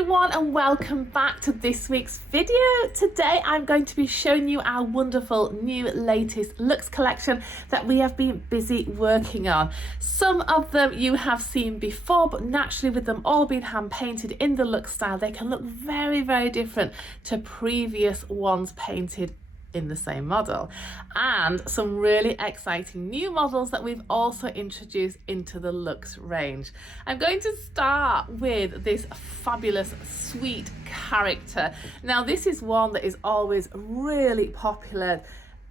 everyone, and welcome back to this week's video. Today I'm going to be showing you our wonderful new latest Luxe collection that we have been busy working on. Some of them you have seen before, but naturally with them all being hand painted in the Luxe style, they can look very, very different to previous ones painted in the same model, and some really exciting new models that we've also introduced into the Luxe range. I'm going to start with this fabulous sweet character. Now this is one that is always really popular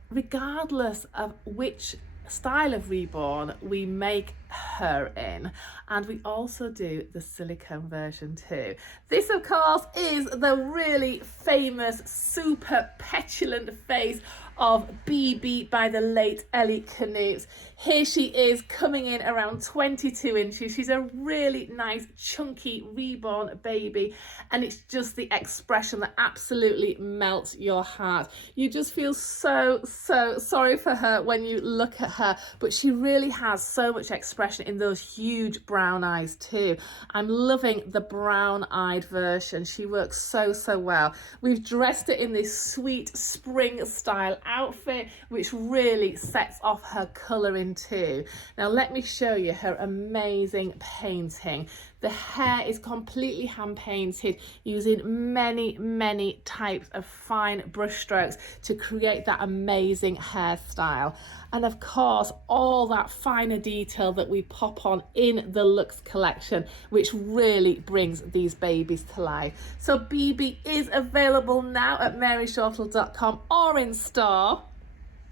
regardless of which style of reborn we make her in, and we also do the silicone version too. This of course is the really famous super petulant face of Bibi by the late Ellie Knuts. Here she is coming in around 22 inches. She's a really nice chunky reborn baby, and it's just the expression that absolutely melts your heart. You just feel so sorry for her when you look at her, but she really has so much expression in those huge brown eyes too. I'm loving the brown-eyed version. She works so well. We've dressed it in this sweet spring style outfit, which really sets off her colouring too. Now let me show you her amazing painting. The hair is completely hand painted using many types of fine brush strokes to create that amazing hairstyle. And of course, all that finer detail that we pop on in the Luxe collection, which really brings these babies to life. So Bibi is available now at maryshortle.com or in store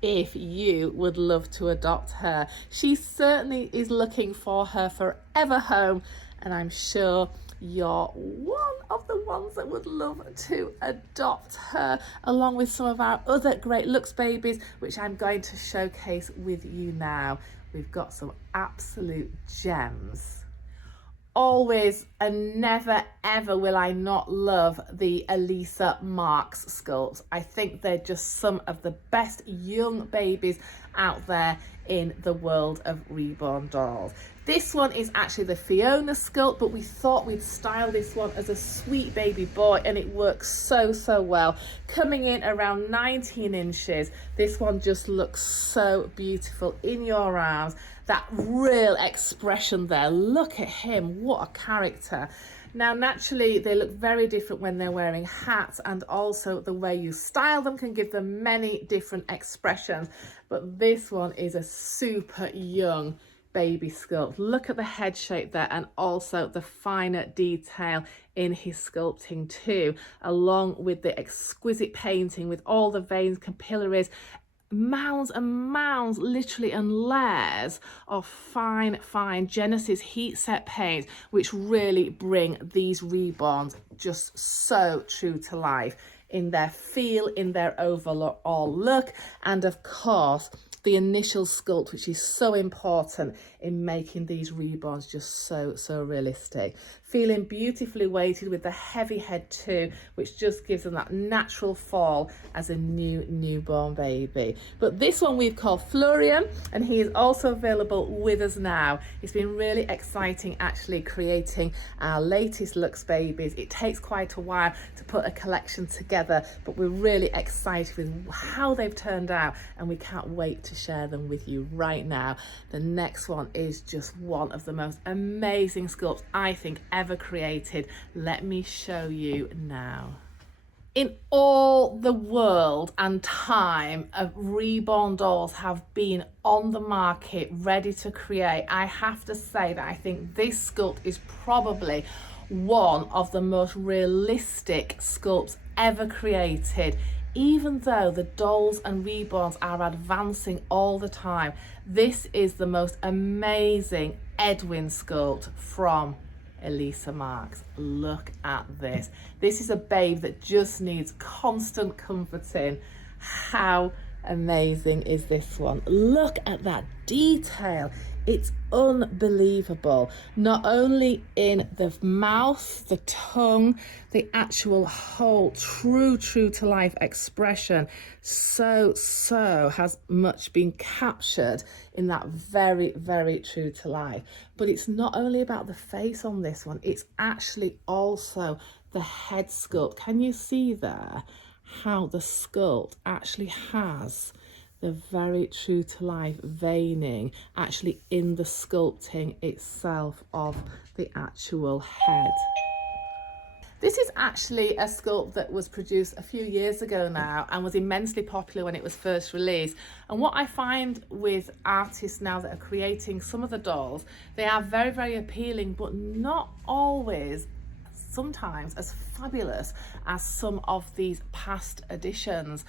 if you would love to adopt her. She certainly is looking for her forever home, and I'm sure you're one of the ones that would love to adopt her, along with some of our other great Luxe babies, which I'm going to showcase with you now. We've got some absolute gems. Always and never ever will I not love the Elisa Marks sculpts. I think they're just some of the best young babies out there in the world of reborn dolls. This one is actually the Fiona sculpt, but we thought we'd style this one as a sweet baby boy, and it works so well. Coming in around 19 inches, this one just looks so beautiful in your arms. That real expression there. Look at him, what a character. Now naturally they look very different when they're wearing hats, and also the way you style them can give them many different expressions, but this one is a super young baby sculpt. Look at the head shape there, and also the finer detail in his sculpting too, along with the exquisite painting with all the veins, capillaries, mounds and mounds, literally, and layers of fine Genesis heat set paints, which really bring these reborns just so true to life in their feel, in their overall look, and of course the initial sculpt, which is so important in making these reborns just so realistic. Feeling beautifully weighted with the heavy head too, which just gives them that natural fall as a newborn baby. But this one we've called Florian, and he is also available with us now. It's been really exciting actually creating our latest Luxe babies. It takes quite a while to put a collection together, but we're really excited with how they've turned out, and we can't wait to share them with you right now. The next one is just one of the most amazing sculpts I think ever created. Let me show you now. In all the world and time of reborn dolls have been on the market ready to create, I have to say that I think this sculpt is probably one of the most realistic sculpts ever created. Even though the dolls and reborns are advancing all the time, this is the most amazing Edwin sculpt from Elisa Marks. Look at this. This is a babe that just needs constant comforting. How amazing is this one? Look at that detail. It's unbelievable. Not only in the mouth, the tongue, the actual whole true to life expression. So has much been captured in that very true to life. But it's not only about the face on this one, it's actually also the head sculpt. Can you see there how the sculpt actually has the very true to life veining actually in the sculpting itself of the actual head? This is actually a sculpt that was produced a few years ago now and was immensely popular when it was first released. And what I find with artists now that are creating some of the dolls, they are very, very appealing, but not always, sometimes, as fabulous as some of these past editions.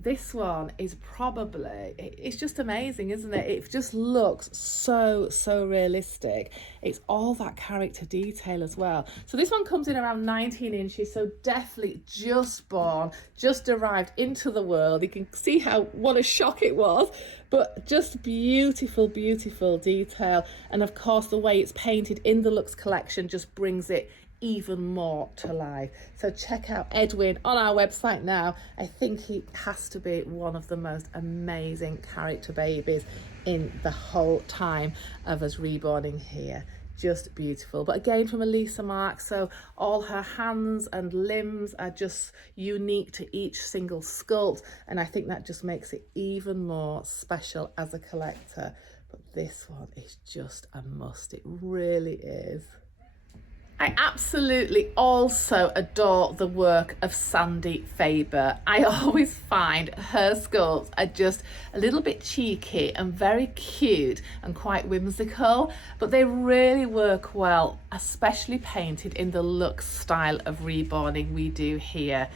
This one is probably, it's just amazing, isn't it? It just looks so realistic. It's all that character detail as well. So this one comes in around 19 inches, so definitely just born, just arrived into the world. You can see what a shock it was, but just beautiful detail. And of course, the way it's painted in the Luxe collection just brings it even more to life. So check out Edwin on our website now. I think he has to be one of the most amazing character babies in the whole time of us reborning here. Just beautiful. But again, from Elisa Mark, so all her hands and limbs are just unique to each single sculpt, and I think that just makes it even more special as a collector. But this one is just a must. It really is. I absolutely also adore the work of Sandy Faber. I always find her sculpts are just a little bit cheeky and very cute and quite whimsical, but they really work well, especially painted in the Luxe style of reborning we do here.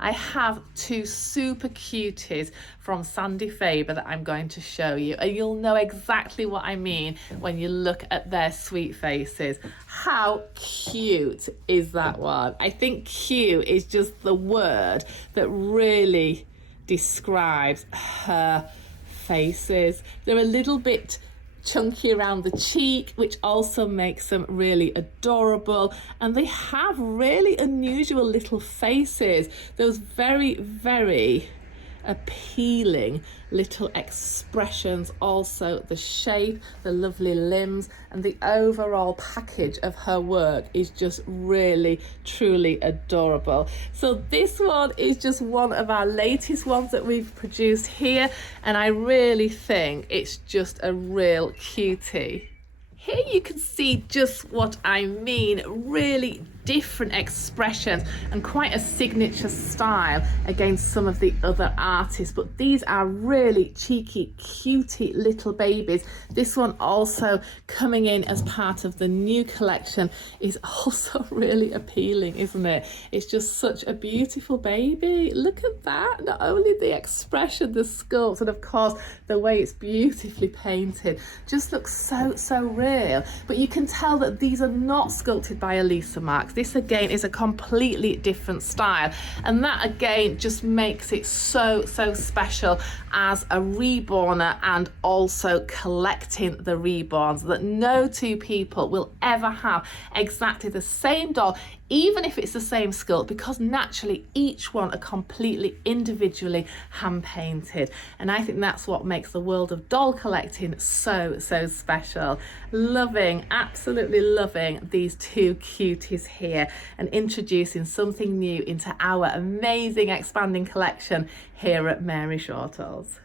I have two super cuties from Sandy Faber that I'm going to show you, and you'll know exactly what I mean when you look at their sweet faces. How cute is that one? I think cute is just the word that really describes her faces. They're a little bit chunky around the cheek, which also makes them really adorable, and they have really unusual little faces, those very appealing little expressions. Also the shape, the lovely limbs, and the overall package of her work is just really truly adorable. So this one is just one of our latest ones that we've produced here, and I really think it's just a real cutie. Here you can see just what I mean, really different expressions and quite a signature style against some of the other artists, but these are really cheeky, cutie little babies. This one also coming in as part of the new collection is also really appealing, isn't it? It's just such a beautiful baby. Look at that, not only the expression, the sculpt, and of course the way it's beautifully painted just looks so real, but you can tell that these are not sculpted by Elisa Mark. This again is a completely different style, and that again just makes it so special as a reborner and also collecting the reborns, that no two people will ever have exactly the same doll, even if it's the same sculpt, because naturally each one are completely individually hand painted, and I think that's what makes the world of doll collecting so special. Absolutely loving these two cuties here, and introducing something new into our amazing expanding collection here at Mary Shortle's.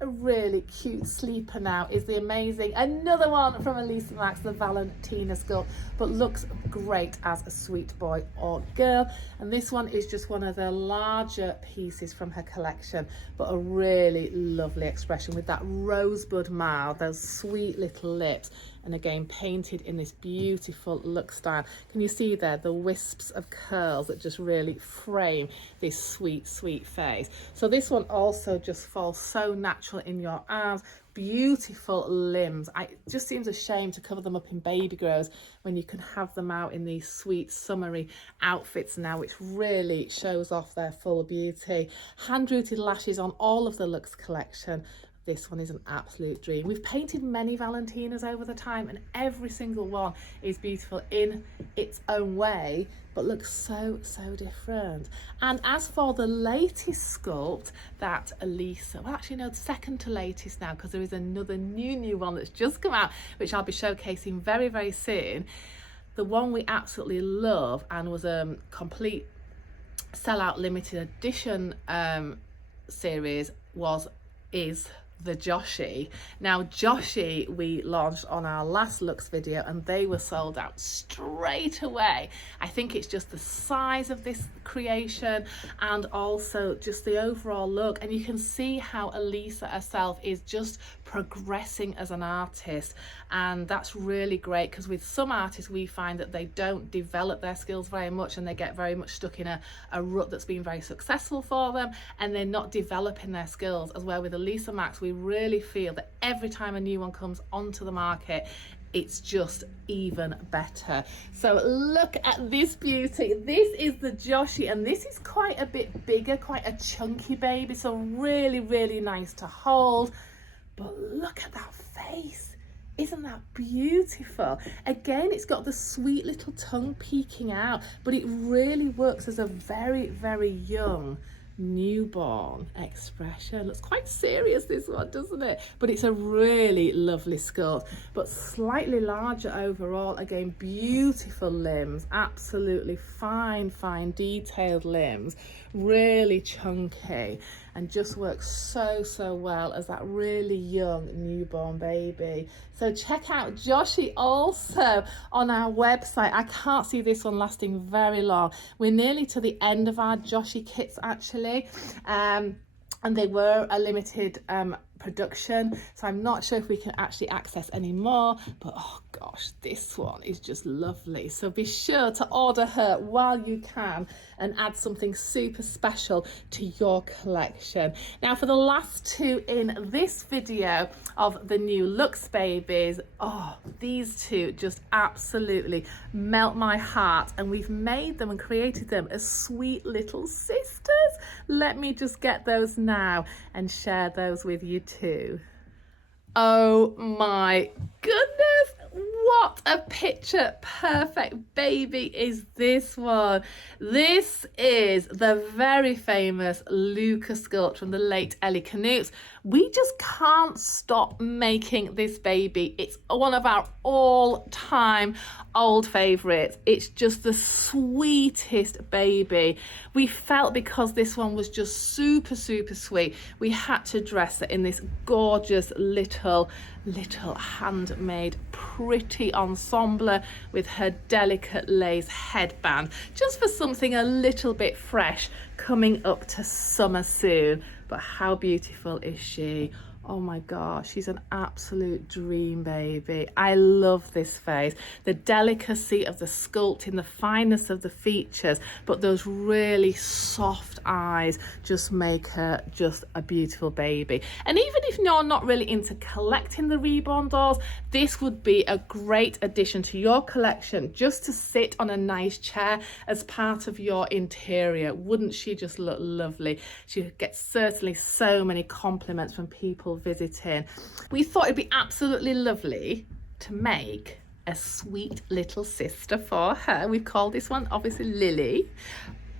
A really cute sleeper now is the amazing, another one from Elisa Mark, the Valentin sculpt, but looks great as a sweet boy or girl. And this one is just one of the larger pieces from her collection, but a really lovely expression with that rosebud mouth, those sweet little lips, and again painted in this beautiful Luxe style. Can you see there the wisps of curls that just really frame this sweet face? So this one also just falls so natural in your arms. Beautiful limbs. It just seems a shame to cover them up in baby grows when you can have them out in these sweet summery outfits now, which really shows off their full beauty. Hand-rooted lashes on all of the Luxe collection. This one is an absolute dream. We've painted many Valentinas over the time, and every single one is beautiful in its own way, but looks so different. And as for the latest sculpt that Elisa, well actually no, second to latest now, because there is another new one that's just come out, which I'll be showcasing very soon. The one we absolutely love and was a complete sellout limited edition series is the Josie. Now Josie we launched on our last Luxe video and they were sold out straight away. I think it's just the size of this creation and also just the overall look, and you can see how Elisa herself is just progressing as an artist, and that's really great because with some artists we find that they don't develop their skills very much and they get very much stuck in a rut that's been very successful for them and they're not developing their skills, as well with Elisa Max we really feel that every time a new one comes onto the market it's just even better. So look at this beauty. This is the Josie, and this is quite a bit bigger, quite a chunky baby, so really really nice to hold. But look at that face. Isn't that beautiful? Again, it's got the sweet little tongue peeking out, but it really works as a very, very young newborn expression. Looks quite serious, this one, doesn't it? But it's a really lovely sculpt, but slightly larger overall. Again, beautiful limbs, absolutely fine detailed limbs, really chunky, and just works so well as that really young newborn baby. So check out Josie also on our website. I can't see this one lasting very long. We're nearly to the end of our Josie kits actually, and they were a limited production, so I'm not sure if we can actually access any more, but oh gosh, this one is just lovely. So be sure to order her while you can and add something super special to your collection. Now for the last two in this video of the new Luxe Babies, oh, these two just absolutely melt my heart, and we've made them and created them as sweet little sisters. Let me just get those now and share those with you too. Oh my goodness, what a picture perfect baby is this one. This is the very famous Luca sculpt from the late Ellie Canutes. We just can't stop making this baby. It's one of our all-time old favorites. It's just the sweetest baby. We felt because this one was just super sweet, we had to dress it in this gorgeous little handmade pretty ensemble with her delicate lace headband, just for something a little bit fresh coming up to summer soon. But how beautiful is she? Oh my gosh, she's an absolute dream baby. I love this face. The delicacy of the sculpting, the fineness of the features, but those really soft eyes just make her just a beautiful baby. And even if you're not really into collecting the reborn dolls, this would be a great addition to your collection, just to sit on a nice chair as part of your interior. Wouldn't she just look lovely? She gets certainly so many compliments from people visiting. We thought it'd be absolutely lovely to make a sweet little sister for her. We've called this one obviously Lily,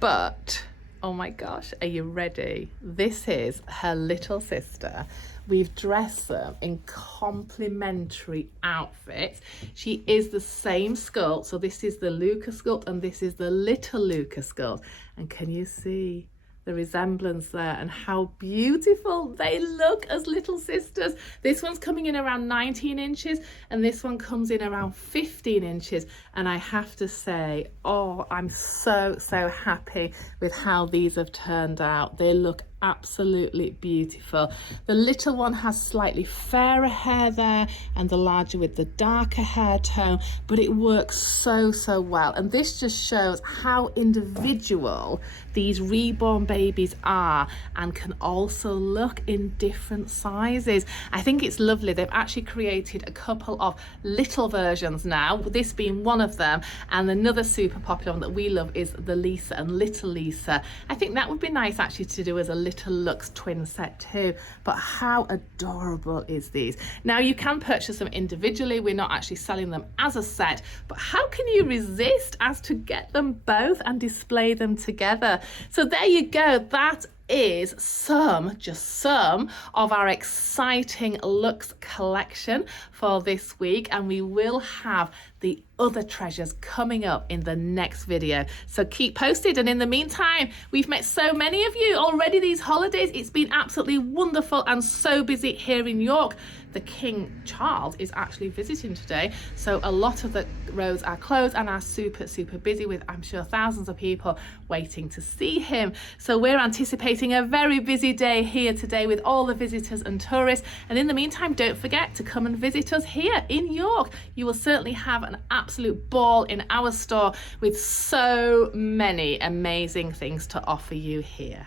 but oh my gosh, are you ready? This is her little sister. We've dressed them in complementary outfits. She is the same sculpt, so this is the Luca sculpt and this is the little Luca sculpt, and can you see the resemblance there and how beautiful they look as little sisters? This one's coming in around 19 inches and this one comes in around 15 inches, and I have to say, oh, I'm so happy with how these have turned out. They look absolutely beautiful. The little one has slightly fairer hair there and the larger with the darker hair tone, but it works so well, and this just shows how individual these reborn babies are and can also look in different sizes. I think it's lovely. They've actually created a couple of little versions now, this being one of them, and another super popular one that we love is the Lisa and Little Lisa. I think that would be nice actually to do as a little Luxe twin set too. But how adorable is these? Now you can purchase them individually. We're not actually selling them as a set, but how can you resist as to get them both and display them together? So there you go. That is just some of our exciting Luxe collection for this week, and we will have the other treasures coming up in the next video, so keep posted. And in the meantime, we've met so many of you already these holidays. It's been absolutely wonderful and so busy here in York. The King Charles is actually visiting today, so a lot of the roads are closed and are super busy with, I'm sure, thousands of people waiting to see him. So we're anticipating a very busy day here today with all the visitors and tourists. And in the meantime, don't forget to come and visit us here in York. You will certainly have an absolute ball in our store with so many amazing things to offer you here.